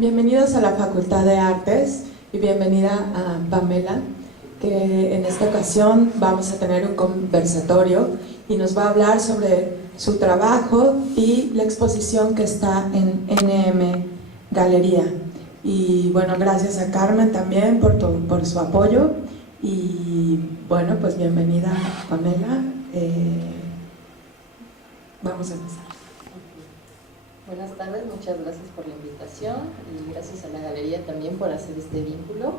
Bienvenidos a la Facultad de Artes y bienvenida a Pamela, que en esta ocasión vamos a tener un conversatorio y nos va a hablar sobre su trabajo y la exposición que está en NM Galería. Y bueno, gracias a Carmen también por su apoyo. Y bueno, pues bienvenida Pamela. Vamos a empezar. Buenas tardes, muchas gracias por la invitación y gracias a la galería también por hacer este vínculo.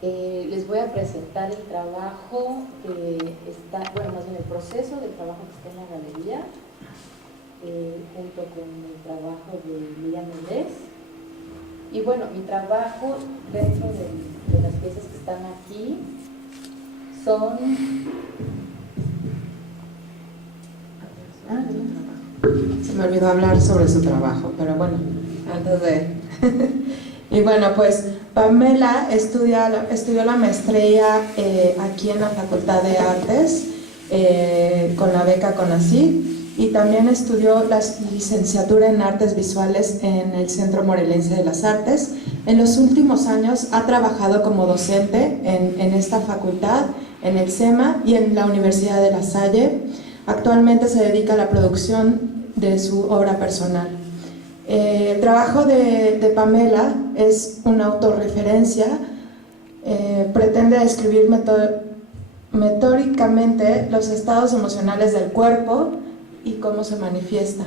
Les voy a presentar el trabajo que está, más bien el proceso del trabajo que está en la galería, junto con el trabajo de Lilian Melés. Y bueno, mi trabajo dentro de las piezas que están aquí son... Se me olvidó hablar sobre su trabajo, pero bueno, antes de... Y bueno, pues Pamela estudió la maestría aquí en la Facultad de Artes con la beca CONACYT y también estudió la licenciatura en Artes Visuales en el Centro Morelense de las Artes. En los últimos años ha trabajado como docente en esta facultad, en el SEMA y en la Universidad de La Salle. Actualmente se dedica a la producción de su obra personal. El trabajo de Pamela es una autorreferencia, pretende describir metóricamente los estados emocionales del cuerpo y cómo se manifiesta.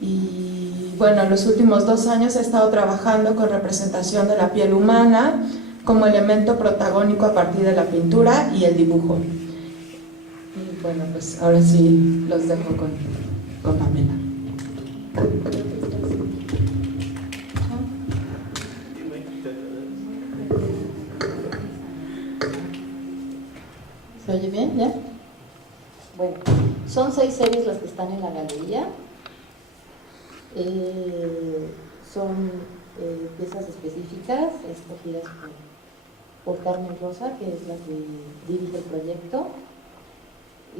Y bueno, en los últimos 2 años he estado trabajando con representación de la piel humana como elemento protagónico a partir de la pintura y el dibujo. Y bueno, pues ahora sí los dejo con Pamela. ¿Se oye bien? ¿Ya? Bueno, son 6 series las que están en la galería. Son piezas específicas escogidas por Carmen Rosa, que es la que dirige el proyecto.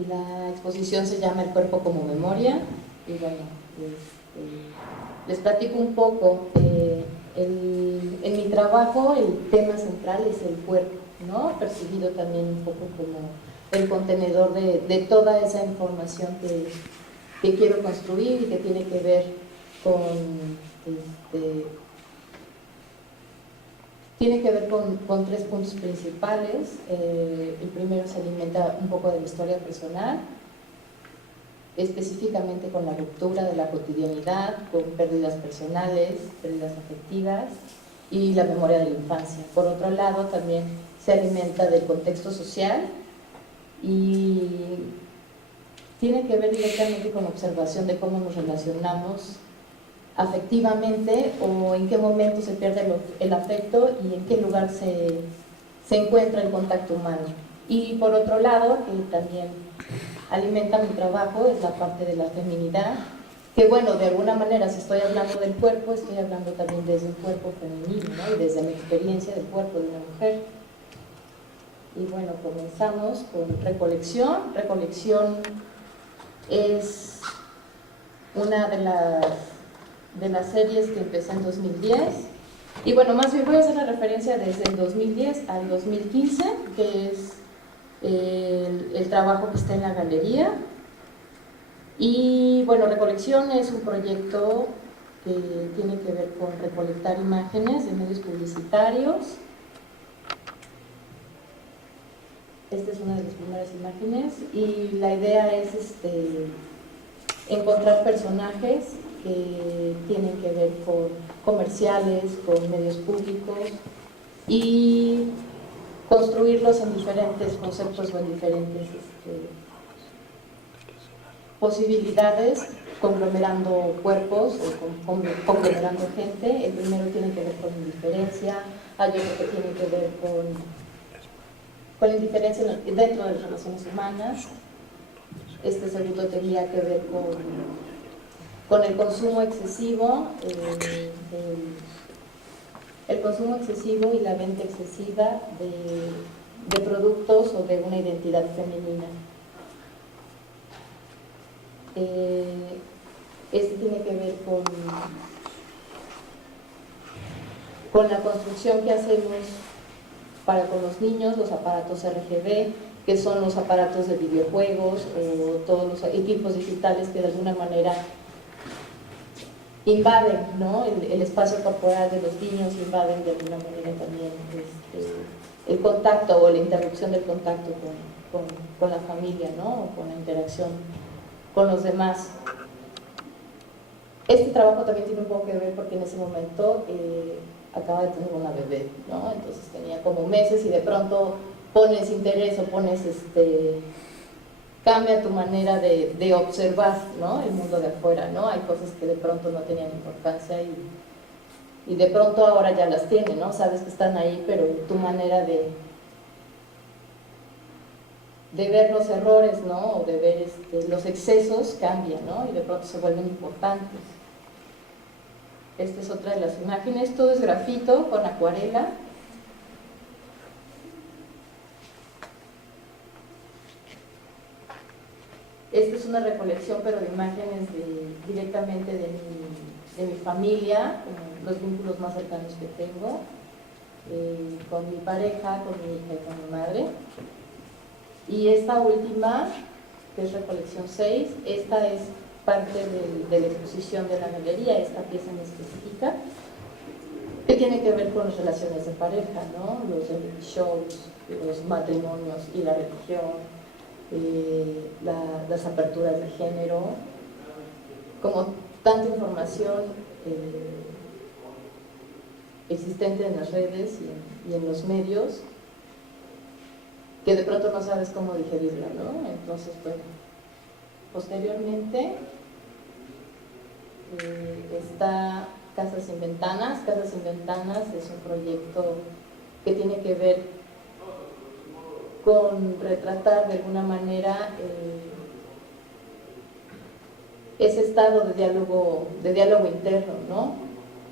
Y la exposición se llama El cuerpo como memoria. Y bueno, les platico un poco. En mi trabajo el tema central es el cuerpo, ¿no? Percibido también un poco como el contenedor de toda esa información que quiero construir y que tiene que ver con 3 puntos principales. El primero se alimenta un poco de la historia personal, específicamente con la ruptura de la cotidianidad, con pérdidas personales, pérdidas afectivas y la memoria de la infancia. Por otro lado, también se alimenta del contexto social y tiene que ver directamente con la observación de cómo nos relacionamos afectivamente o en qué momento se pierde el afecto y en qué lugar se encuentra el contacto humano. Y por otro lado, que también alimenta mi trabajo, es la parte de la feminidad, que bueno, de alguna manera si estoy hablando del cuerpo, estoy hablando también desde el cuerpo femenino, ¿no? Y desde mi experiencia del cuerpo de una mujer. Y bueno, comenzamos con Recolección. Recolección es una de las series que empecé en 2010. Y bueno, más bien voy a hacer la referencia desde el 2010 al 2015, que es el trabajo que está en la galería. Y bueno, Recolección es un proyecto que tiene que ver con recolectar imágenes de medios publicitarios. Esta es una de las primeras imágenes y la idea es encontrar personajes que tienen que ver con comerciales, con medios públicos y construirlos en diferentes conceptos o en diferentes posibilidades, conglomerando cuerpos o conglomerando gente. El primero tiene que ver con indiferencia, hay otro que tiene que ver con la indiferencia dentro de las relaciones humanas. Este segundo tendría que ver con el consumo excesivo, el consumo excesivo y la venta excesiva de productos o de una identidad femenina. Este tiene que ver con la construcción que hacemos para con los niños, los aparatos RGB, que son los aparatos de videojuegos o todos los equipos digitales que de alguna manera invaden, ¿no?, el espacio corporal de los niños, invaden de alguna manera también el contacto o la interrupción del contacto con la familia, ¿no?, o con la interacción con los demás. Este trabajo también tiene un poco que ver porque en ese momento acaba de tener una bebé, ¿no? Entonces tenía como meses y de pronto pones interés o pones cambia tu manera de observar, ¿no?, el mundo de afuera, ¿no? Hay cosas que de pronto no tenían importancia y de pronto ahora ya las tienen, ¿no? Sabes que están ahí, pero tu manera de ver los errores, ¿no?, o de ver los excesos cambia, ¿no?, y de pronto se vuelven importantes. Esta es otra de las imágenes, todo es grafito con acuarela. Esta es una recolección, pero de imágenes directamente de mi familia, los vínculos más cercanos que tengo, con mi pareja, con mi hija y con mi madre. Y esta última, que es recolección 6, esta es parte de la exposición de la galería, esta pieza en específica, que tiene que ver con las relaciones de pareja, ¿no?, los reality shows, los matrimonios y la religión, las aperturas de género, como tanta información existente en las redes y en los medios, que de pronto no sabes cómo digerirla, ¿no? Entonces, bueno, posteriormente está Casas sin Ventanas. Casas sin Ventanas es un proyecto que tiene que ver con retratar de alguna manera ese estado de diálogo interno, ¿no?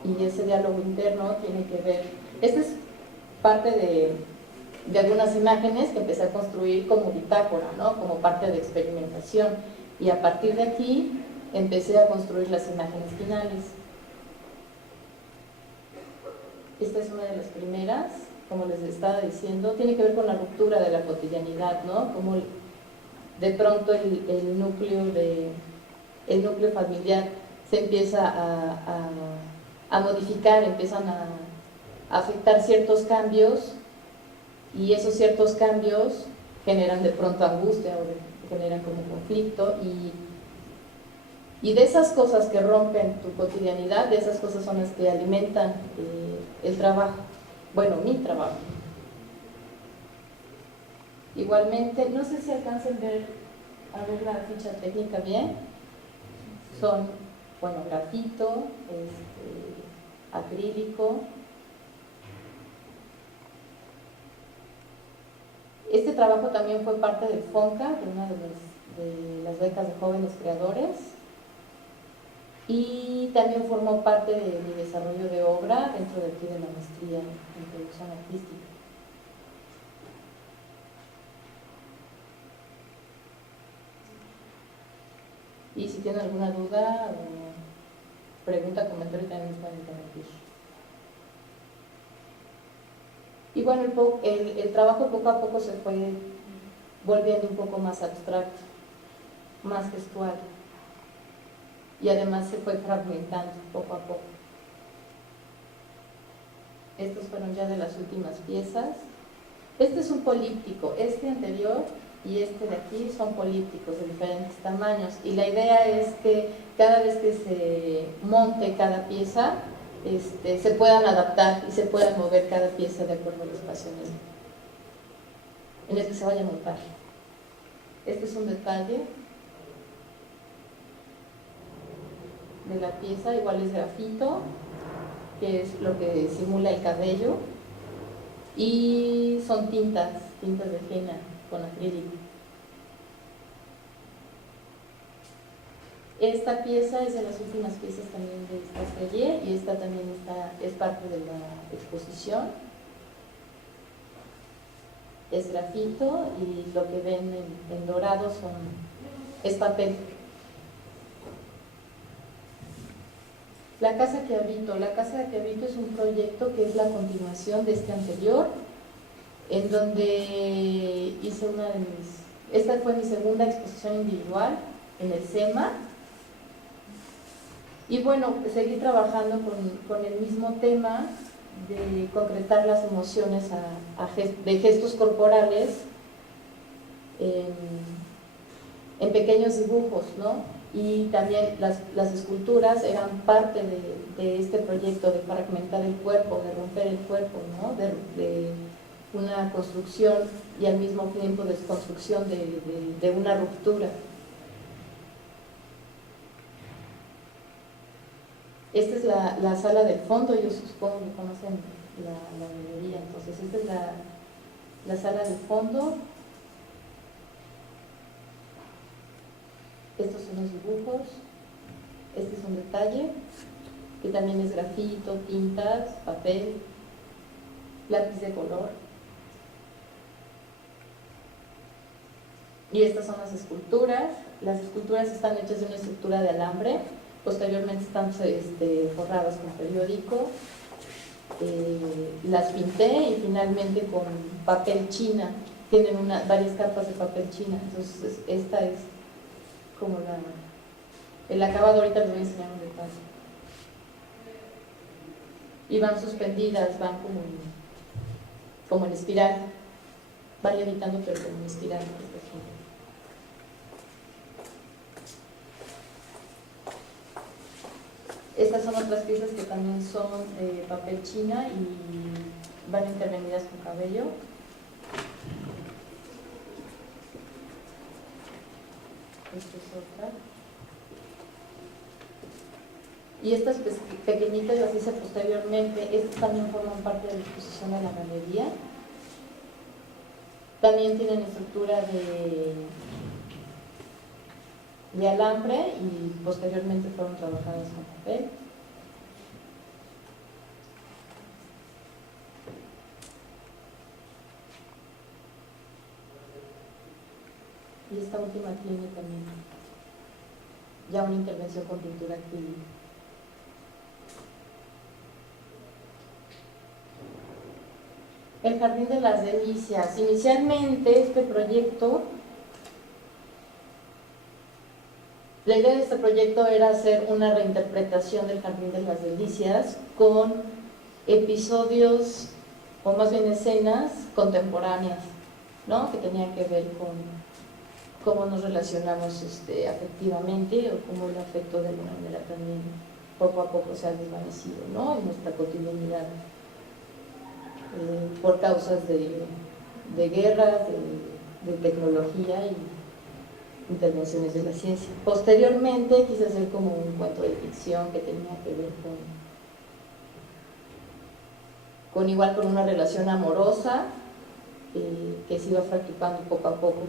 Y ese diálogo interno tiene que ver, esta es parte de algunas imágenes que empecé a construir como bitácora, ¿no?, como parte de experimentación, y a partir de aquí empecé a construir las imágenes finales. Esta es una de las primeras, como les estaba diciendo, tiene que ver con la ruptura de la cotidianidad, ¿no?, como de pronto el núcleo familiar se empieza a modificar, empiezan a afectar ciertos cambios, y esos ciertos cambios generan de pronto angustia o generan como conflicto, y de esas cosas que rompen tu cotidianidad, de esas cosas son las que alimentan el trabajo, bueno, mi trabajo. Igualmente, no sé si alcancen a ver la ficha técnica bien, son, bueno, grafito, acrílico. Este trabajo también fue parte del FONCA, de una de las becas de jóvenes creadores, y también formó parte de mi desarrollo de obra dentro de aquí de la maestría en producción artística. Y si tienen alguna duda o pregunta, comentario, también nos pueden interrumpir. Y bueno, el trabajo poco a poco se fue volviendo un poco más abstracto, más gestual, y además se fue fragmentando poco a poco. Estos fueron ya de las últimas piezas. Este es un políptico, este anterior y este de aquí son polípticos de diferentes tamaños, y la idea es que cada vez que se monte cada pieza se puedan adaptar y se puedan mover cada pieza de acuerdo al espacio en el que se vaya a montar. Este es un detalle de la pieza, igual es grafito, que es lo que simula el cabello, y son tintas de henna con acrílico. Esta pieza es de las últimas piezas también de esta serie, y esta también es parte de la exposición. Es grafito, y lo que ven en dorado es papel. La casa que habito. La casa que habito es un proyecto que es la continuación de este anterior, en donde hice esta fue mi segunda exposición individual en el SEMA, y bueno, seguí trabajando con el mismo tema de concretar las emociones de gestos corporales en pequeños dibujos, ¿no? Y también las esculturas eran parte de este proyecto de fragmentar el cuerpo, de romper el cuerpo, ¿no? De una construcción y al mismo tiempo desconstrucción de una ruptura. Esta es la sala del fondo, yo supongo que conocen la galería, entonces esta es la sala del fondo. Estos son los dibujos, este es un detalle, que también es grafito, tintas, papel, lápiz de color. Y estas son las esculturas. Las esculturas están hechas de una estructura de alambre, posteriormente están forradas con periódico. Las pinté y finalmente con papel china, tienen varias capas de papel china, entonces esta es como el acabado. Ahorita les voy a enseñar un detalle. Y van suspendidas, van como en espiral, van levitando pero como en espiral. Estas son otras piezas que también son de papel china y van intervenidas con cabello. Esta es otra. Y estas pequeñitas las hice posteriormente. Estas también forman parte de la exposición de la galería. También tienen estructura de alambre y posteriormente fueron trabajadas con papel. Y esta última tiene también ya una intervención con pintura acrílica. El Jardín de las Delicias. Inicialmente este proyecto, la idea de este proyecto era hacer una reinterpretación del Jardín de las Delicias con episodios, o más bien escenas contemporáneas, ¿no? Que tenían que ver con cómo nos relacionamos afectivamente, o cómo el afecto de alguna manera también poco a poco se ha desvanecido, ¿no? En nuestra cotidianidad, por causas de guerras, de tecnología y intervenciones de la ciencia. Posteriormente quise hacer como un cuento de ficción que tenía que ver con una relación amorosa que se iba fracturando poco a poco.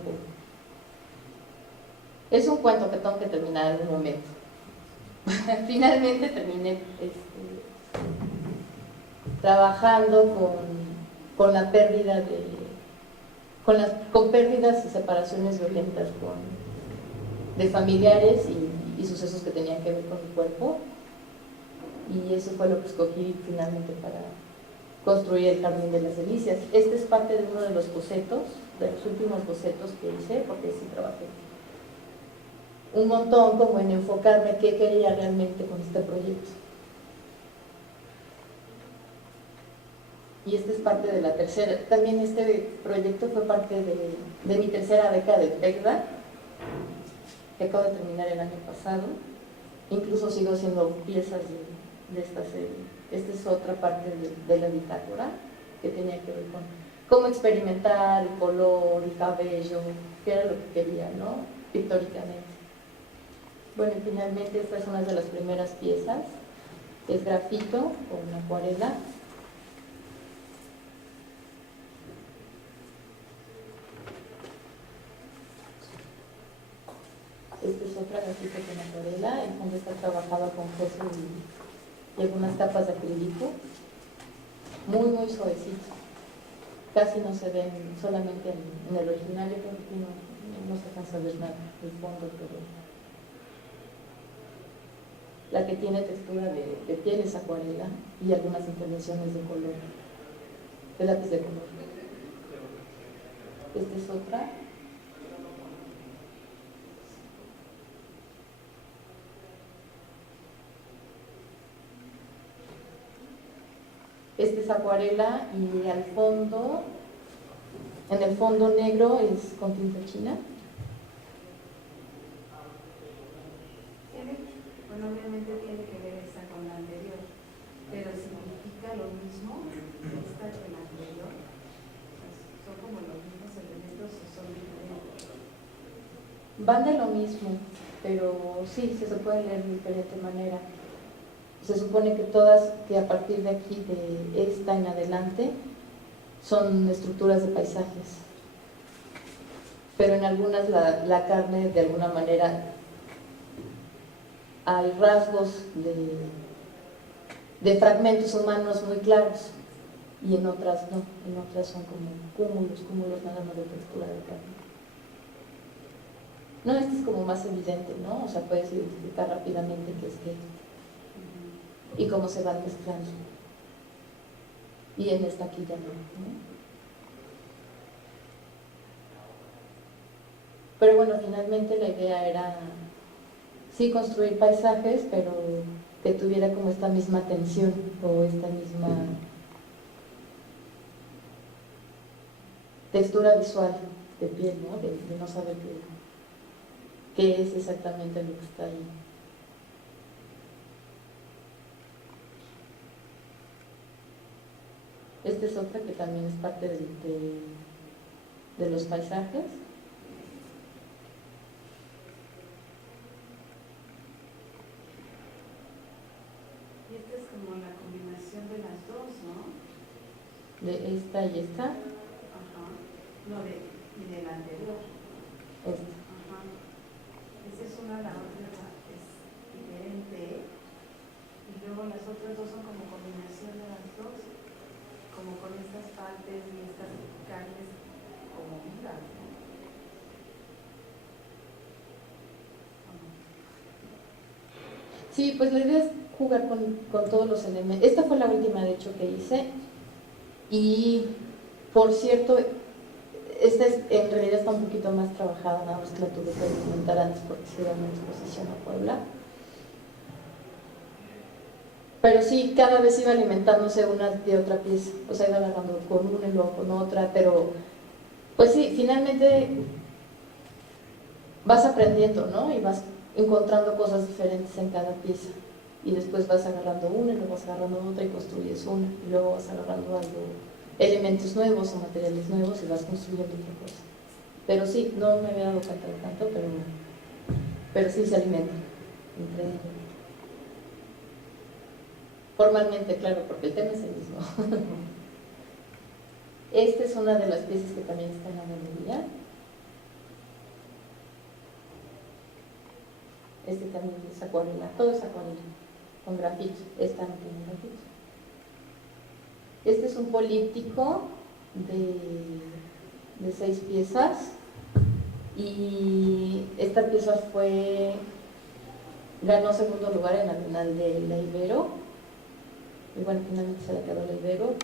Es un cuento que tengo que terminar en un momento. Finalmente terminé trabajando con la pérdida con pérdidas y separaciones violentas de familiares y sucesos que tenían que ver con mi cuerpo, y eso fue lo que escogí finalmente para construir el Jardín de las Delicias. Este es parte de uno de los bocetos, de los últimos bocetos que hice, porque sí trabajé un montón como en enfocarme qué quería realmente con este proyecto. Y este es parte de la tercera, también este proyecto fue parte de mi tercera beca de TECDA, que acabo de terminar el año pasado. Incluso sigo haciendo piezas de esta serie. Esta es otra parte de la bitácora que tenía que ver con cómo experimentar el color, el cabello, qué era lo que quería, ¿no? Pictóricamente. Bueno, y finalmente esta es una de las primeras piezas, que es grafito o una acuarela. Esta es otra grafito con acuarela, el fondo está trabajado con gesso y algunas capas de acrílico, muy suavecito, casi no se ven, solamente en el original. Yo creo que no se alcanza a ver nada del fondo, pero La que tiene textura de piel es acuarela y algunas intervenciones de color, de lápiz de color. Esta es otra. Este es acuarela y al fondo, en el fondo negro es con tinta china. Bueno, obviamente tiene que ver esta con la anterior, pero significa lo mismo esta que la anterior. ¿Son como los mismos elementos o son diferentes? Van de lo mismo, pero sí, se puede leer de diferente manera. Se supone que todas, que a partir de aquí, de esta en adelante, son estructuras de paisajes. Pero en algunas la carne, de alguna manera, hay rasgos de fragmentos humanos muy claros, y en otras no, en otras son como cúmulos nada más de textura de carne. No, este es como más evidente, ¿no? O sea, puedes identificar rápidamente qué es qué y cómo se van mezclando. Y en esta aquí ya no, ¿no? Pero bueno, finalmente la idea era sí construir paisajes, pero que tuviera como esta misma tensión o esta misma textura visual de piel, ¿no? De no saber qué es exactamente lo que está ahí. Esta es otra que también es parte de los paisajes. Y esta es como la combinación de las dos, ¿no? De esta y esta. Ajá. No, y de la anterior. Esta. Ajá. Esa es una, la otra es diferente. Y luego las otras dos son como combinación de las dos. Como con estas partes y estas carnes como vivas, ¿no? Sí, pues la idea es jugar con todos los elementos. Esta fue la última, de hecho, que hice. Y, por cierto, esta en realidad está un poquito más trabajada, nada más que la tuve que documentar antes porque se iba a una exposición a Puebla. Pero sí, cada vez iba alimentándose una de otra pieza, o sea, iba agarrando con una y luego con otra, pero pues sí, finalmente vas aprendiendo, ¿no? Y vas encontrando cosas diferentes en cada pieza, y después vas agarrando una y luego vas agarrando otra y construyes una, y luego vas agarrando algo, elementos nuevos o materiales nuevos y vas construyendo otra cosa. Pero sí, no me había dado cuenta de tanto, pero sí se alimentan entre ellos. Formalmente, claro, porque el tema es el mismo. Esta es una de las piezas que también está en la galería. Este también es acuarela, todo es acuarela, con grafito. Esta no tiene grafito. Este es un políptico de 6 piezas. Y esta pieza ganó segundo lugar en la Bienal de la Ibero. Y bueno, finalmente se le quedó el Ibero,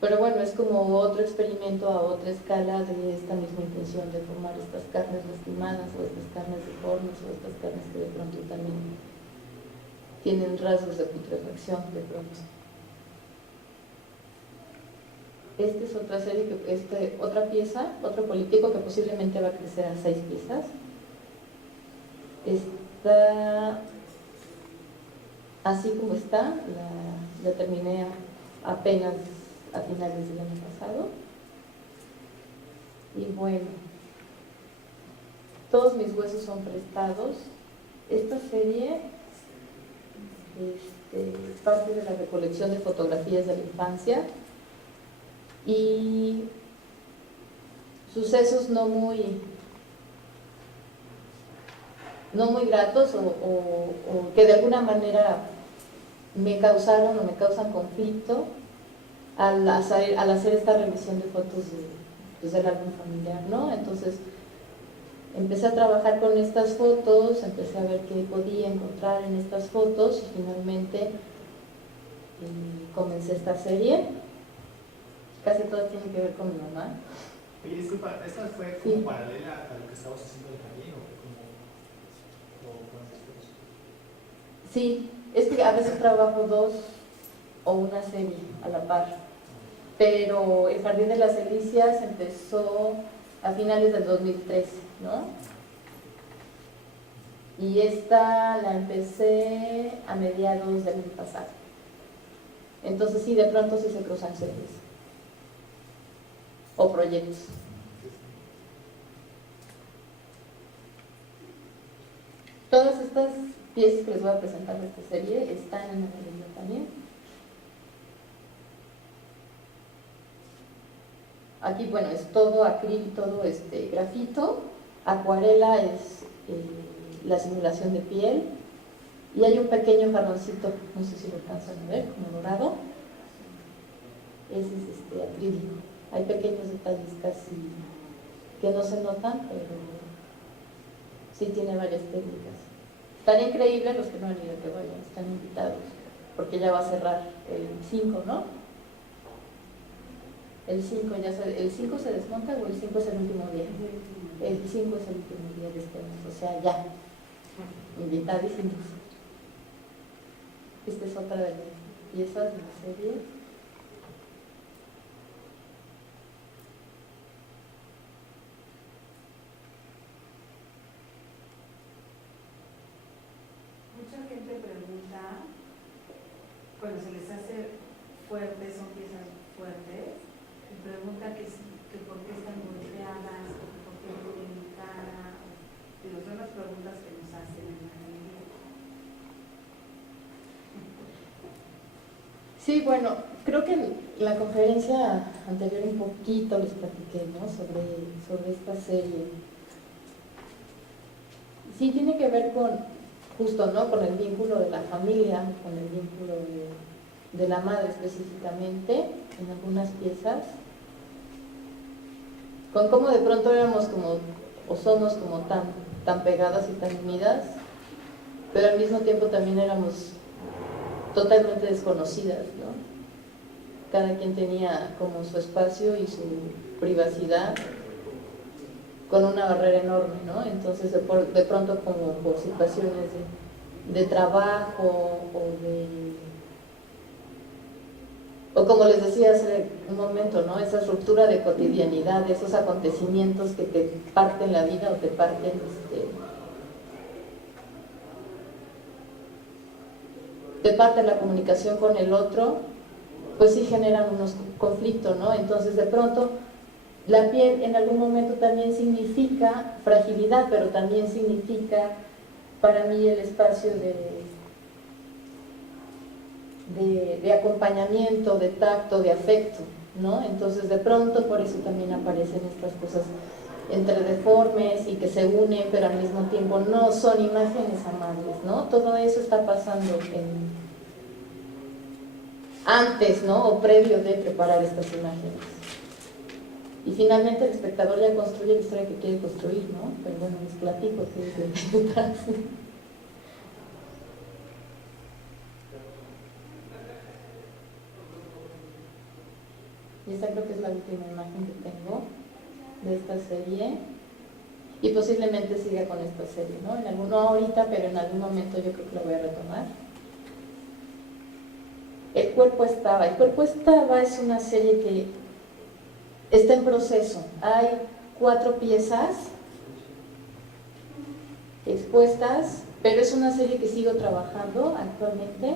pero bueno, es como otro experimento a otra escala de esta misma intención de formar estas carnes lastimadas o estas carnes deformes o estas carnes que de pronto también tienen rasgos de putrefacción de pronto. Esta es otra serie, otra pieza, otro políptico que posiblemente va a crecer a 6 piezas. Esta, así como está, la terminé apenas a finales del año pasado. Y bueno, todos mis huesos son prestados. Esta serie es parte de la recolección de fotografías de la infancia y sucesos no muy gratos o que de alguna manera me causaron o me causan conflicto al hacer esta revisión de fotos del álbum familiar, ¿no? Entonces, empecé a trabajar con estas fotos, empecé a ver qué podía encontrar en estas fotos y finalmente comencé esta serie. Casi todo tiene que ver con mi mamá. Oye, disculpa, ¿esta fue como paralela a lo que estabas haciendo también o como Sí, es que a veces trabajo dos o una serie a la par, pero El Jardín de las Delicias empezó a finales del 2013, ¿no? Y esta la empecé a mediados del año pasado. Entonces sí, de pronto sí se cruzan series o proyectos. Todas estas piezas que les voy a presentar de esta serie están en la galería también. Aquí, bueno, es todo acrílico, todo grafito. Acuarela es la simulación de piel. Y hay un pequeño jarroncito, no sé si lo alcanzan a ver, como dorado. Ese es acrílico. Hay pequeños detalles casi que no se notan, pero sí tiene varias técnicas. Estaría increíble, los que no han ido que vayan, están invitados, porque ya va a cerrar el 5, ¿no? El 5 ¿el 5 se desmonta o el 5 es el último día? El 5 es el último día de este mes, o sea, ya. Invitadísimos. Esta es otra de las piezas de la serie. Mucha gente pregunta, cuando se les hace fuertes, son piezas fuertes, y pregunta que por qué están golpeadas, por qué no tienen cara. Digo, son las preguntas que nos hacen en la galería. Sí, bueno, creo que en la conferencia anterior un poquito les platiqué, ¿no? sobre esta serie. Sí, tiene que ver con, justo, ¿no? Con el vínculo de la familia, con el vínculo de la madre específicamente, en algunas piezas, con cómo de pronto éramos como, o somos como tan pegadas y tan unidas, pero al mismo tiempo también éramos totalmente desconocidas, ¿no? Cada quien tenía como su espacio y su privacidad con una barrera enorme, ¿no? Entonces de pronto como por situaciones de trabajo o como les decía hace un momento, ¿no? Esa ruptura de cotidianidad, esos acontecimientos que te parten la vida o te parten la comunicación con el otro, pues sí generan unos conflictos, ¿no? Entonces de pronto la piel en algún momento también significa fragilidad, pero también significa para mí el espacio de acompañamiento, de tacto, de afecto, ¿no? Entonces de pronto por eso también aparecen estas cosas entre deformes y que se unen, pero al mismo tiempo no son imágenes amables, ¿no? Todo eso está pasando antes, ¿no? O previo de preparar estas imágenes. Y finalmente el espectador ya construye la historia que quiere construir, ¿no? Pero bueno, les platico qué es detrás. Y esta creo que es la última imagen que tengo de esta serie. Y posiblemente siga con esta serie, ¿no? No ahorita, pero en algún momento yo creo que la voy a retomar. El cuerpo estaba es una serie que está en proceso. Hay 4 piezas expuestas, pero es una serie que sigo trabajando actualmente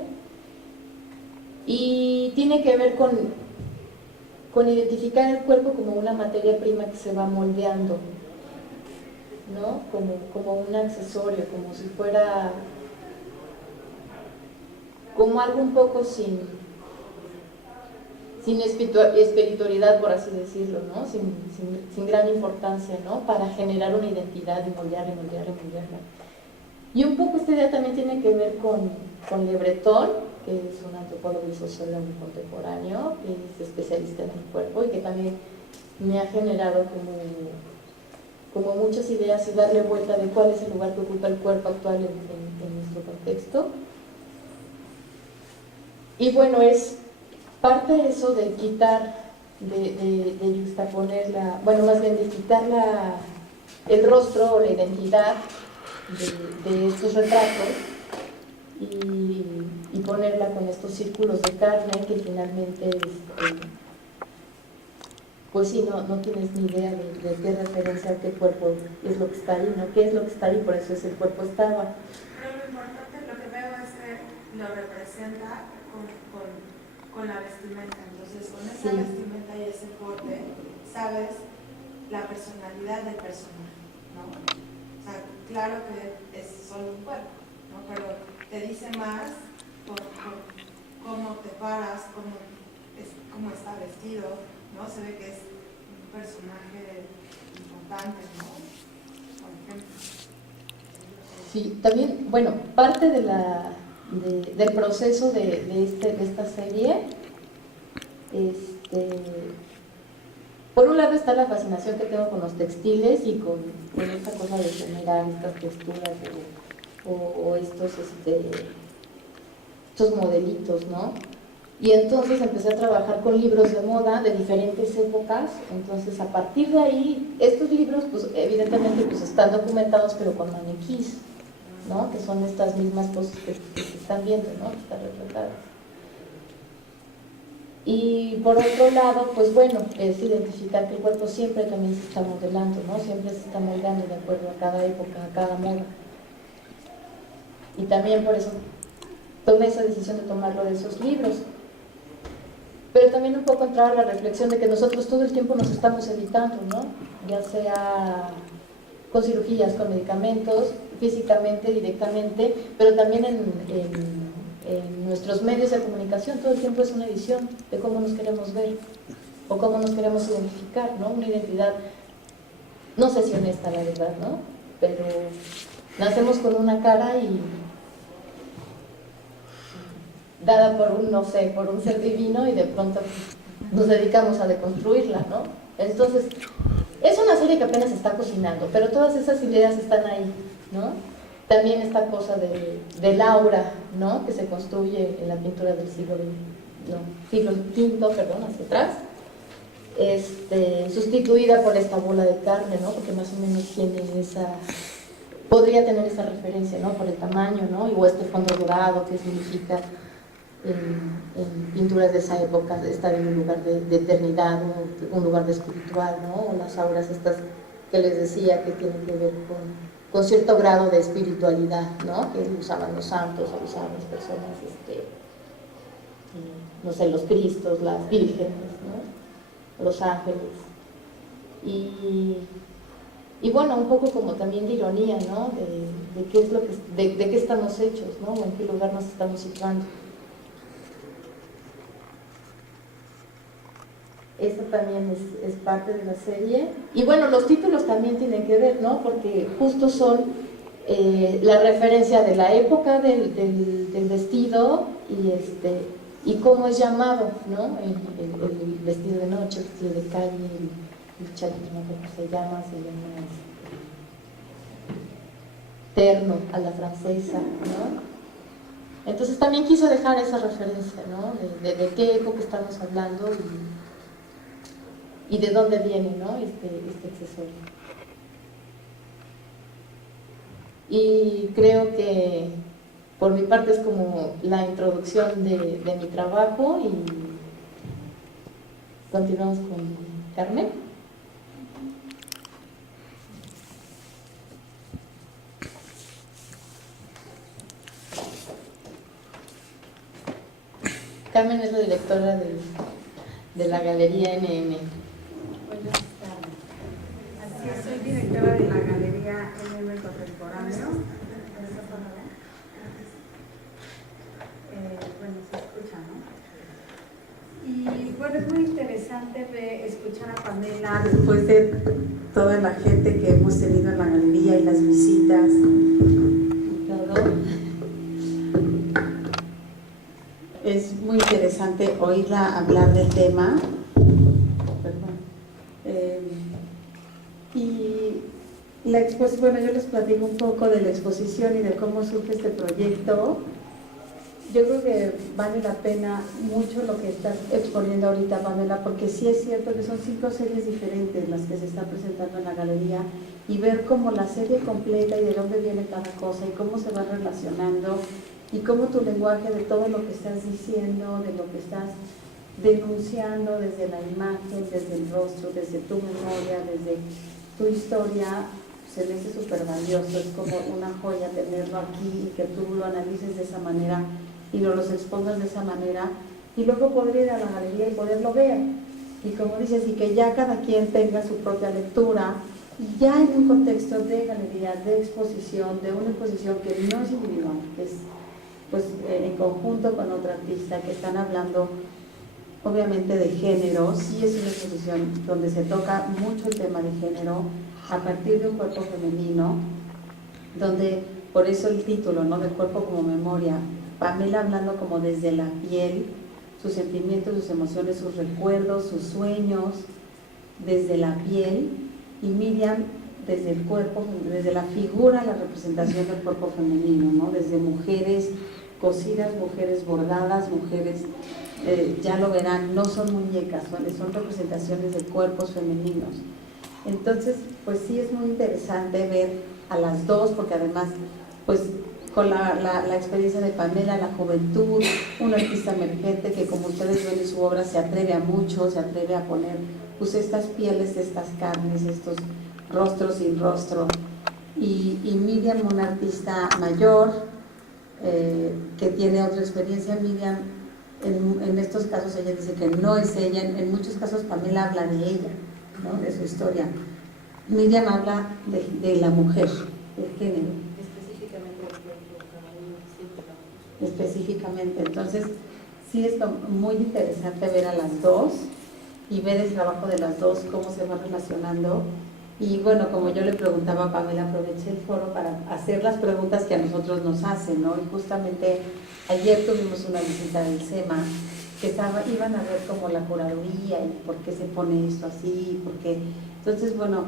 y tiene que ver con identificar el cuerpo como una materia prima que se va moldeando, ¿no? Como un accesorio, como si fuera como algo un poco sin espiritualidad, por así decirlo, ¿no? Sin gran importancia, ¿no? Para generar una identidad y moldearla. Y un poco esta idea también tiene que ver con Le Breton, que es un antropólogo y sociólogo contemporáneo, que es especialista en el cuerpo y que también me ha generado como muchas ideas y darle vuelta de cuál es el lugar que ocupa el cuerpo actual en nuestro contexto. Y bueno, es parte de eso de quitar, de juxtaponer bueno, más bien de quitar el rostro o la identidad de estos retratos y ponerla con estos círculos de carne que finalmente pues sí, no tienes ni idea de qué referencia a qué cuerpo es lo que está ahí, ¿no? ¿Qué es lo que está ahí? Por eso es el cuerpo estaba. Pero lo importante, lo que veo es que lo representa con la vestimenta. Entonces, con esa vestimenta y ese corte, sabes la personalidad del personaje, ¿no? O sea, claro que es solo un cuerpo, ¿no? Pero te dice más por cómo te paras, cómo está vestido, ¿no? Se ve que es un personaje importante, ¿no? Por ejemplo. Sí, también, bueno, parte del proceso de esta serie, por un lado está la fascinación que tengo con los textiles y con esta cosa de generar estas texturas o estos modelitos, ¿no? Y entonces empecé a trabajar con libros de moda de diferentes épocas. Entonces, a partir de ahí, estos libros, pues evidentemente pues, están documentados, pero con maniquís, ¿no? Que son estas mismas cosas que se están viendo, ¿no? Que están retratadas. Y por otro lado, pues bueno, es identificar que el cuerpo siempre también se está modelando, ¿no? Siempre se está modelando de acuerdo a cada época, a cada moda. Y también por eso tomé esa decisión de tomarlo de esos libros. Pero también un poco entrar a la reflexión de que nosotros todo el tiempo nos estamos editando, ¿no? Ya sea con cirugías, con medicamentos, físicamente, directamente, pero también en nuestros medios de comunicación, todo el tiempo es una edición de cómo nos queremos ver o cómo nos queremos identificar, ¿no? Una identidad, no sé si honesta la verdad, ¿no? Pero nacemos con una cara y dada por por un ser divino y de pronto nos dedicamos a deconstruirla, ¿no? Entonces, es una serie que apenas está cocinando, pero todas esas ideas están ahí, ¿no? También esta cosa del aura, ¿no? Que se construye en la pintura del siglo V, hacia atrás, sustituida por esta bola de carne, ¿no? Porque más o menos podría tener esa referencia, ¿no? Por el tamaño, ¿no? O este fondo dorado que significa en pinturas de esa época estar en un lugar de eternidad, un lugar de espiritual, ¿no? O las auras estas que les decía que tienen que ver con cierto grado de espiritualidad, ¿no? Que usaban los santos o usaban las personas, no sé, los cristos, las vírgenes, ¿no? Los ángeles. Y bueno, un poco como también de ironía, ¿no? De qué es lo de qué estamos hechos, ¿no? O en qué lugar nos estamos situando. Esto también es parte de la serie. Y bueno, los títulos también tienen que ver, ¿no? Porque justo son la referencia de la época del vestido y cómo es llamado, ¿no? El vestido de noche, el vestido de calle, el chaleco, no sé cómo se llama terno a la francesa, ¿no? Entonces también quiso dejar esa referencia, ¿no? De qué época estamos hablando y de dónde viene, ¿no? este accesorio. Y creo que por mi parte es como la introducción de mi trabajo y continuamos con Carmen. Carmen es la directora de la Galería NN. Así es, soy directora de la Galería NN Contemporáneo. Bueno, se escucha, ¿no? Y bueno, es muy interesante escuchar a Pamela después de toda la gente que hemos tenido en la galería y las visitas. Es muy interesante oírla hablar del tema. Y Bueno, yo les platico un poco de la exposición y de cómo surge este proyecto. Yo creo que vale la pena mucho lo que estás exponiendo ahorita, Pamela, porque sí es cierto que son 5 series diferentes las que se están presentando en la galería, y ver cómo la serie completa y de dónde viene cada cosa y cómo se va relacionando y cómo tu lenguaje de todo lo que estás diciendo, de lo que estás denunciando desde la imagen, desde el rostro, desde tu memoria, desde tu historia, se me hace súper valioso. Es como una joya tenerlo aquí y que tú lo analices de esa manera y no los expongas de esa manera, y luego poder ir a la galería y poderlo ver. Y como dices, y que ya cada quien tenga su propia lectura, y ya en un contexto de galería, de exposición, de una exposición que no es individual, que es pues en conjunto con otra artista, que están hablando obviamente de género. Sí es una exposición donde se toca mucho el tema de género a partir de un cuerpo femenino, donde, por eso el título, ¿no?, del cuerpo como memoria, Pamela hablando como desde la piel, sus sentimientos, sus emociones, sus recuerdos, sus sueños, desde la piel, y Miriam desde el cuerpo, desde la figura, la representación del cuerpo femenino, ¿no?, desde mujeres cosidas, mujeres bordadas, mujeres, ya lo verán, no son muñecas, son representaciones de cuerpos femeninos. Entonces, pues sí es muy interesante ver a las dos, porque además, pues con la experiencia de Pamela, la juventud, una artista emergente que, como ustedes ven en su obra, se atreve a mucho, se atreve a poner pues estas pieles, estas carnes, estos rostros sin rostro, y Miriam, una artista mayor, que tiene otra experiencia. Miriam, en estos casos ella dice que no es ella, en muchos casos Pamela habla de ella, ¿no?, de su historia. Miriam habla de la mujer, del género. Específicamente, entonces sí es muy interesante ver a las dos y ver el trabajo de las dos, cómo se va relacionando. Y bueno, como yo le preguntaba a Pamela, aproveché el foro para hacer las preguntas que a nosotros nos hacen, ¿no? Y justamente ayer tuvimos una visita del SEMA, que iban a ver como la curaduría y por qué se pone esto así, por qué. Entonces, bueno,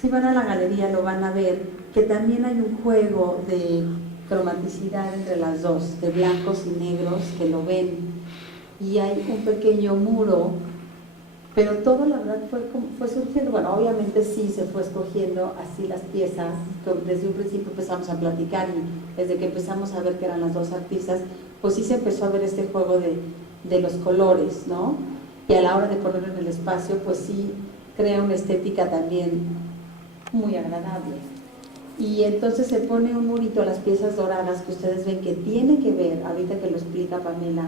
si van a la galería lo van a ver, que también hay un juego de cromaticidad entre las dos, de blancos y negros, que lo ven, y hay un pequeño muro, pero todo la verdad fue surgiendo. Bueno, obviamente sí se fue escogiendo así las piezas, desde un principio empezamos a platicar, y desde que empezamos a ver que eran las dos artistas, pues sí se empezó a ver este juego de los colores, ¿no? Y a la hora de ponerlo en el espacio, pues sí crea una estética también muy agradable. Y entonces se pone un murito a las piezas doradas que ustedes ven, que tiene que ver, ahorita que lo explica Pamela,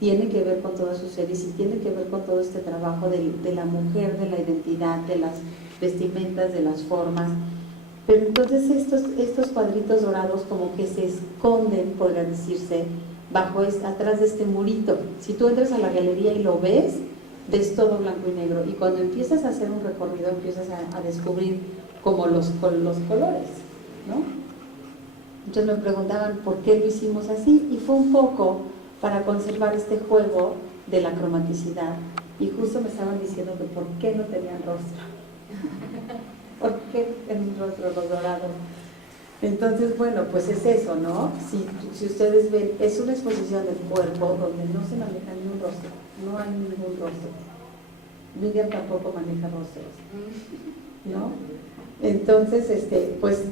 tiene que ver con todas sus series y tiene que ver con todo este trabajo de la mujer, de la identidad, de las vestimentas, de las formas. Pero entonces estos cuadritos dorados como que se esconden, podría decirse, atrás de este murito. Si tú entras a la galería y lo ves todo blanco y negro, y cuando empiezas a hacer un recorrido empiezas a descubrir como los colores, ¿no? Entonces me preguntaban por qué lo hicimos así, y fue un poco para conservar este juego de la cromaticidad. Y justo me estaban diciendo que por qué no tenían rostro, por qué tenían rostro los dorados. Entonces, bueno, pues es eso, ¿no? Si ustedes ven, es una exposición del cuerpo donde no se maneja ni un rostro, no hay ningún rostro. Miriam tampoco maneja rostros, ¿no? Entonces, pues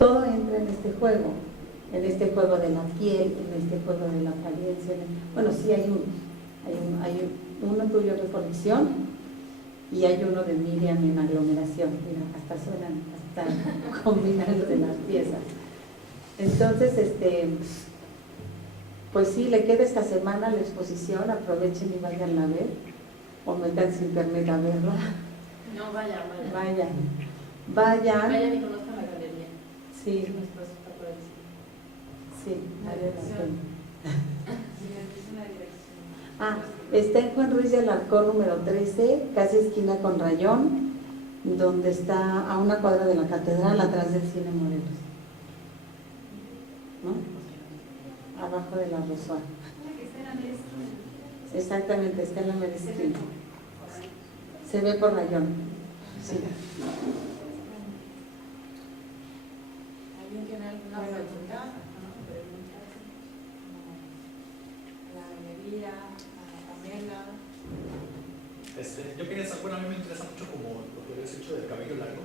todo entra en este juego de la piel, en este juego de la apariencia. Bueno, sí hay uno tuyo de colección y hay uno de Miriam en aglomeración. Mira, hasta suenan, hasta combinando de las piezas. Entonces, pues sí, le queda esta semana la exposición, aprovechen y vayan a ver, o métanse a internet a verla. No, vayan. Vayan y conozcan la galería. Sí. Sí, está en Juan Ruiz de Alarcón número 13, casi esquina con Rayón, donde está a una cuadra de la catedral, atrás del Cine Morelos, ¿no? Abajo de la Rosuá. Exactamente, está en la mera esquina. Se ve por Rayón. Sí. Silvia, a Pamela. Yo quería saber, bueno, a mí me interesa mucho como lo que habías hecho del cabello largo.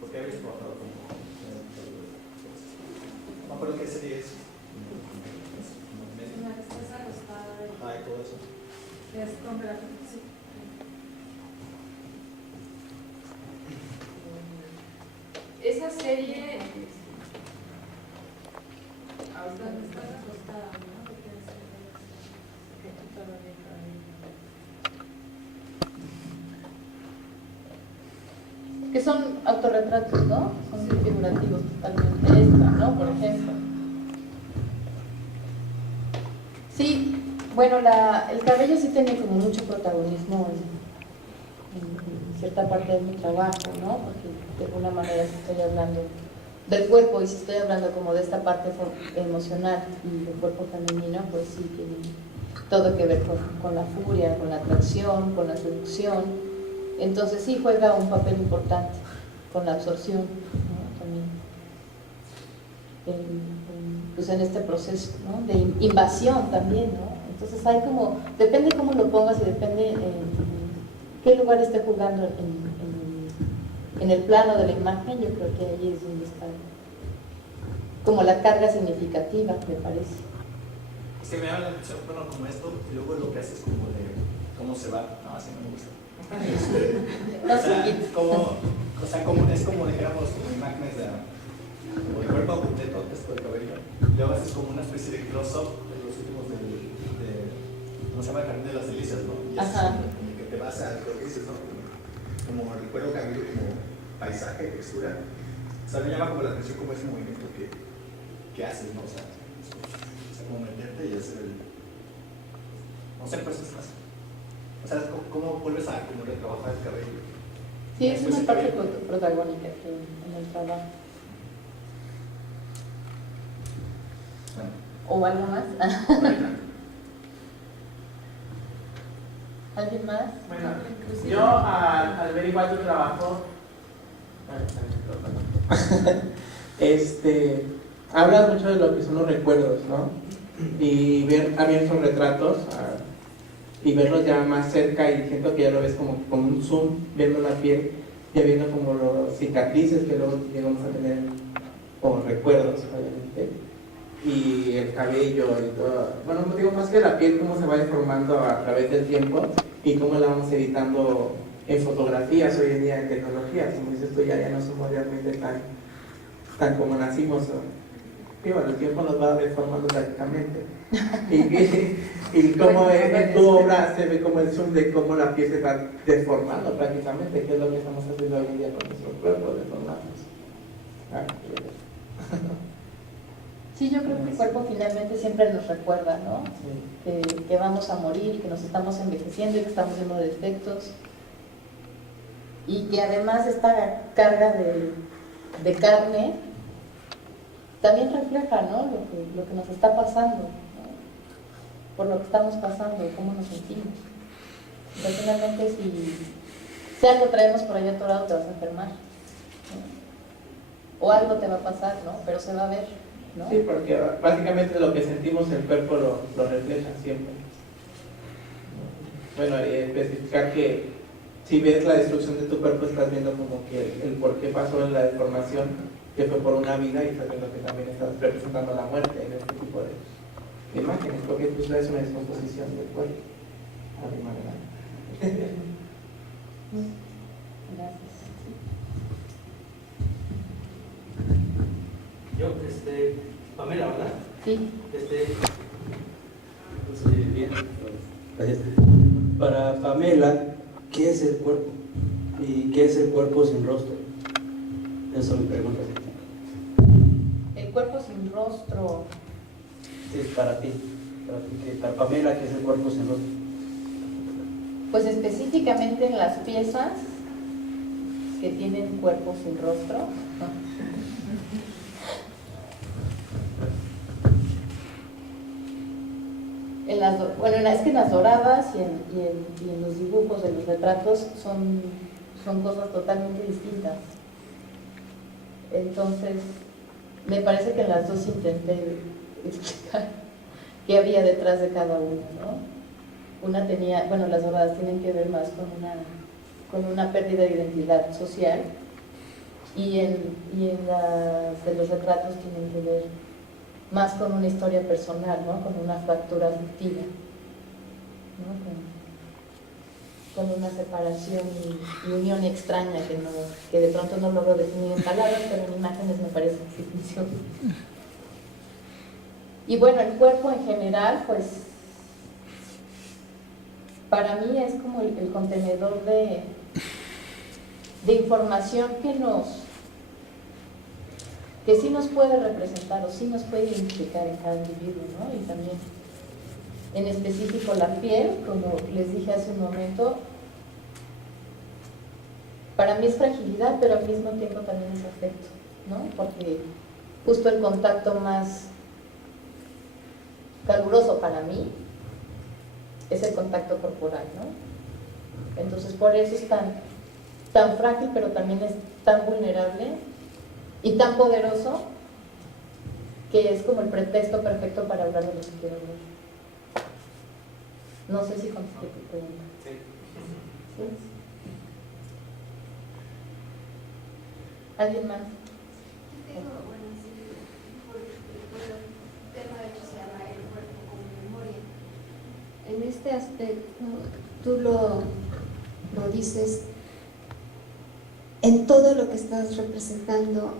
Porque habéis trabajado como. No me acuerdo qué serie es. Una que estás acostada Y todo eso. es con gráfico, sí. Esa serie, Estás acostada, ¿no? Que tienes que tú todavía que son autorretratos, ¿no? Son figurativos totalmente. Esta, ¿no? Por ejemplo. Sí, bueno, el cabello sí tiene como mucho protagonismo en cierta parte de mi trabajo, ¿no? Porque de alguna manera si estoy hablando del cuerpo y si estoy hablando como de esta parte emocional y del cuerpo femenino, pues sí tiene todo que ver con la furia, con la atracción, con la seducción. Entonces sí juega un papel importante con la absorción, ¿no? También pues en este proceso, ¿no? De invasión también, ¿no? Entonces hay como, depende cómo lo pongas y depende qué lugar esté jugando en el plano de la imagen. Yo creo que ahí es donde está como la carga significativa, me parece. Es que me habla mucho, bueno, como esto, y luego lo que haces como de cómo se va. No, así no me gusta. Es como dijéramos como imágenes como el cuerpo completo, esto del cabello. Luego haces como una especie de close-up de los últimos ¿cómo se llama? El jardín de las delicias, ¿no? Y es como que te vas a lo que dices, ¿no? Como el cuero cabello, como paisaje, textura. O sea, me llama como la atención como ese movimiento que haces, ¿no? O sea, como meterte y hacer no sé, pues es más. O sea, ¿cómo vuelves a como retrabajar el cabello? Sí, es una parte protagónica en el trabajo. Bueno. ¿O algo más? ¿Alguien más? Bueno, yo al ver igual tu trabajo, hablas mucho de lo que son los recuerdos, ¿no? Y ver también esos retratos y verlos ya más cerca, y siento que ya lo ves como con un zoom, viendo la piel, ya viendo como los cicatrices que luego llegamos a tener como recuerdos, obviamente, y el cabello y todo. Bueno, digo, más que la piel, cómo se va deformando a través del tiempo y cómo la vamos editando en fotografías hoy en día, en tecnologías. Como dices tú, ya no somos realmente tan como nacimos. Y bueno, el tiempo nos va deformando prácticamente. Y como en tu obra se ve como el zoom de cómo la piel se está deformando prácticamente, que es lo que estamos haciendo hoy en día con nuestro cuerpo, deformarnos. Sí, yo creo que el cuerpo finalmente siempre nos recuerda, ¿no? Sí. Que vamos a morir y que nos estamos envejeciendo y que estamos llenos de defectos. Y que además esta carga de carne también refleja, ¿no? Lo que nos está pasando, ¿no? Por lo que estamos pasando, cómo nos sentimos. Pero finalmente si algo traemos por ahí atorado, te vas a enfermar, ¿no? O algo te va a pasar, ¿no? Pero se va a ver, ¿no? Sí, porque básicamente lo que sentimos el cuerpo lo refleja siempre. Bueno, y especificar que si ves la destrucción de tu cuerpo, estás viendo como que el por qué pasó en la deformación, que fue por una vida, y estás viendo que también estás representando la muerte en este tipo de imágenes, porque pues es una descomposición del cuerpo, a mi manera. Gracias. Yo, Pamela, ¿verdad? Sí. Bien. Gracias. Para Pamela, ¿qué es el cuerpo? ¿Y qué es el cuerpo sin rostro? Eso me pregunta. El cuerpo sin rostro. Es para ti. Para Pamela, ¿qué es el cuerpo sin rostro? Pues específicamente en las piezas que tienen cuerpo sin rostro, ¿no? Es que en las doradas y en los dibujos de los retratos son cosas totalmente distintas. Entonces, me parece que en las dos intenté explicar que había detrás de cada uno, ¿no? Una tenía, bueno, las doradas tienen que ver más con una pérdida de identidad social, y en las de los retratos tienen que ver más con una historia personal, ¿no? Con una fractura afectiva, ¿no? Con una separación y unión extraña que de pronto no logro definir en palabras, pero en imágenes me parece que sí funciona. Y bueno, el cuerpo en general, pues para mí es como el contenedor de información que sí nos puede representar o sí nos puede identificar en cada individuo, ¿no? Y también, en específico, la piel, como les dije hace un momento, para mí es fragilidad, pero al mismo tiempo también es afecto, ¿no? Porque justo el contacto más caluroso para mí es el contacto corporal, ¿no? Entonces, por eso es tan frágil, pero también es tan vulnerable y tan poderoso, que es como el pretexto perfecto para hablar de lo que quiero hablar. No sé si contesté tu pregunta. Sí. ¿Sí? ¿Alguien más? Yo tengo, bueno, sí, el tema de que se llama el cuerpo como memoria. En este aspecto, tú lo dices, en todo lo que estás representando,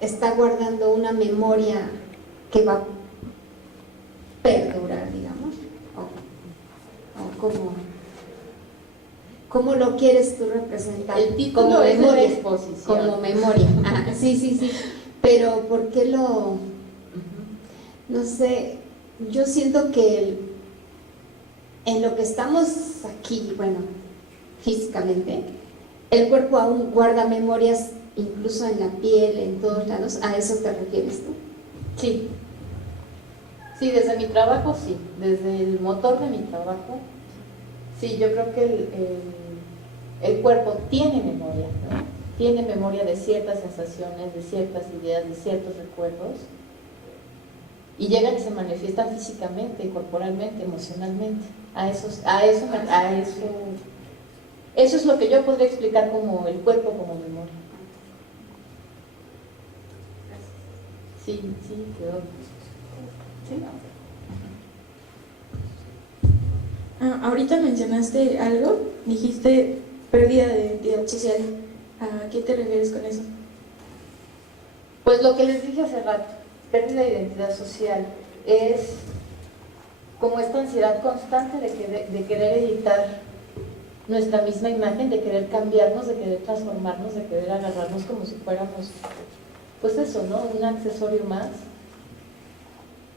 está guardando una memoria que va a perdurar, digamos, o ¿cómo lo quieres tú representar? El título como es memoria, de la exposición. como memoria. Ah, sí. Pero ¿por qué no sé, yo siento que en lo que estamos aquí, bueno, físicamente, el cuerpo aún guarda memorias, incluso en la piel, en todos lados. ¿A eso te refieres tú? Sí. Sí, desde mi trabajo sí, desde el motor de mi trabajo, sí, yo creo que el cuerpo tiene memoria, ¿no? Tiene memoria de ciertas sensaciones, de ciertas ideas, de ciertos recuerdos, y llegan y se manifiestan físicamente, corporalmente, emocionalmente. Eso es lo que yo podría explicar como el cuerpo como memoria. Sí, quedó. ¿Sí? Ahorita mencionaste algo, dijiste pérdida de identidad social. ¿A qué te refieres con eso? Pues lo que les dije hace rato, pérdida de identidad social, es como esta ansiedad constante de querer editar nuestra misma imagen, de querer cambiarnos, de querer transformarnos, de querer agarrarnos como si fuéramos, pues eso, ¿no? Un accesorio más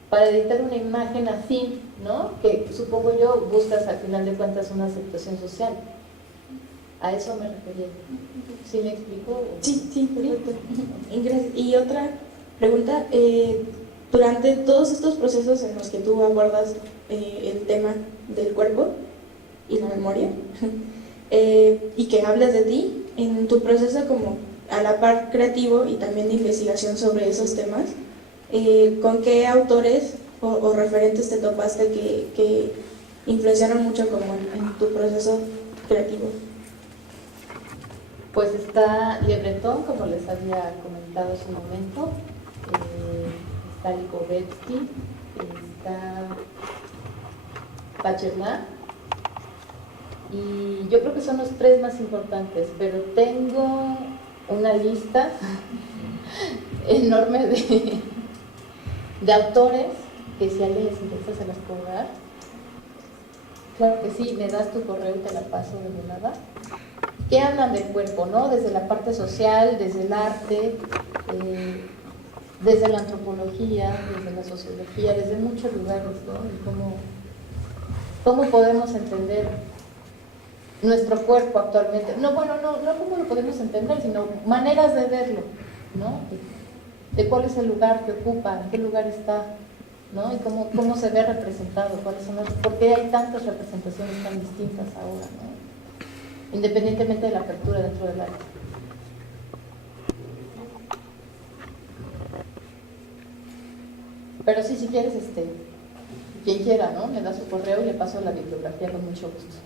para editar una imagen afín, ¿no? Que supongo yo buscas al final de cuentas una aceptación social. A eso me refería. ¿Sí me explico? Sí, perfecto. Gracias. Y otra pregunta, durante todos estos procesos en los que tú abordas el tema del cuerpo y la memoria, y que hablas de ti, en tu proceso como a la par creativo y también de investigación sobre esos temas, ¿con qué autores o referentes te topaste que influenciaron mucho como en tu proceso creativo? Pues está Le Breton, como les había comentado hace un momento, está Lipovetsky, está Bachelard, y yo creo que son los tres más importantes, pero tengo una lista enorme de autores que si a alguien les interesa se las puedo dar. Claro que sí, me das tu correo y te la paso de volada. Que hablan del cuerpo, ¿no? Desde la parte social, desde el arte, desde la antropología, desde la sociología, desde muchos lugares, ¿no? Y cómo podemos entender nuestro cuerpo actualmente. No cómo lo podemos entender, sino maneras de verlo, ¿no? De cuál es el lugar que ocupa, en qué lugar está, ¿no? Y cómo se ve representado, por qué hay tantas representaciones tan distintas ahora, ¿no? Independientemente de la apertura dentro del arte. Pero sí, si quieres, quien quiera, ¿no? Me da su correo y le paso la bibliografía con mucho gusto.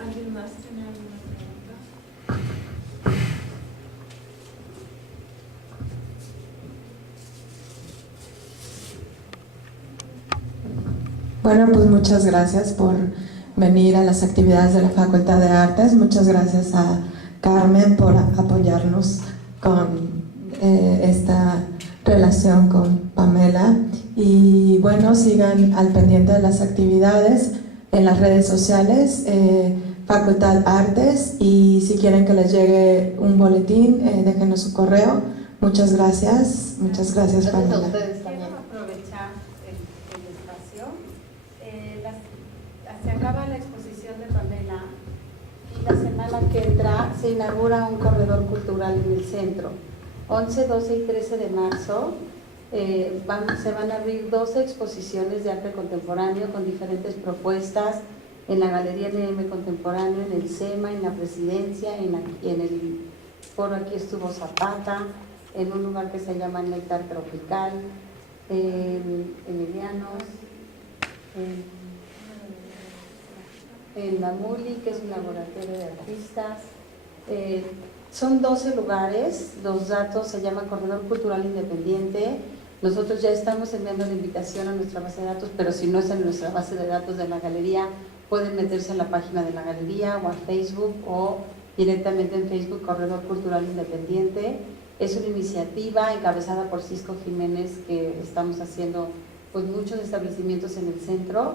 ¿Alguien más tiene alguna pregunta? Bueno, pues muchas gracias por venir a las actividades de la Facultad de Artes. Muchas gracias a Carmen por apoyarnos con esta relación con Pamela. Y bueno, sigan al pendiente de las actividades en las redes sociales, Facultad Artes, y si quieren que les llegue un boletín, déjenos su correo. Muchas gracias Gracias a Pamela. ustedes también. Quiero aprovechar el espacio. Se acaba la exposición de Pamela Y la semana que entra se inaugura un corredor cultural en el centro. 11, 12 y 13 de marzo se van a abrir 12 exposiciones de arte contemporáneo con diferentes propuestas en la Galería NM Contemporáneo, en el SEMA, en la Presidencia, en el foro aquí estuvo Zapata, en un lugar que se llama Néctar Tropical, en Emilianos, en la MULI, que es un laboratorio de artistas. Son 12 lugares, los datos se llama Corredor Cultural Independiente. Nosotros ya estamos enviando la invitación a nuestra base de datos, pero si no es en nuestra base de datos de la galería, pueden meterse en la página de la galería o a Facebook o directamente en Facebook Corredor Cultural Independiente. Es una iniciativa encabezada por Cisco Jiménez que estamos haciendo pues muchos establecimientos en el centro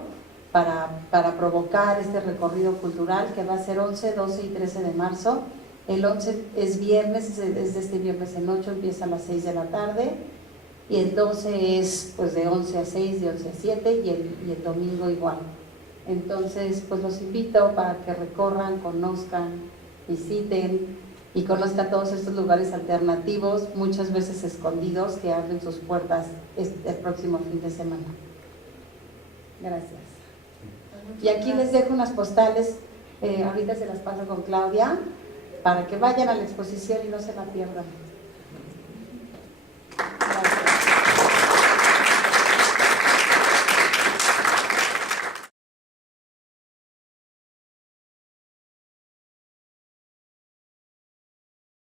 para provocar este recorrido cultural que va a ser 11, 12 y 13 de marzo. El 11 es viernes, es de este viernes en 8, empieza a las 6 de la tarde, y el 12 es pues de 11 a 6, de 11 a 7 y el domingo igual. Entonces pues los invito para que recorran, conozcan, visiten y conozcan todos estos lugares alternativos, muchas veces escondidos, que abren sus puertas el próximo fin de semana. Gracias. Y aquí les dejo unas postales, ahorita se las paso con Claudia, para que vayan a la exposición y no se la pierdan.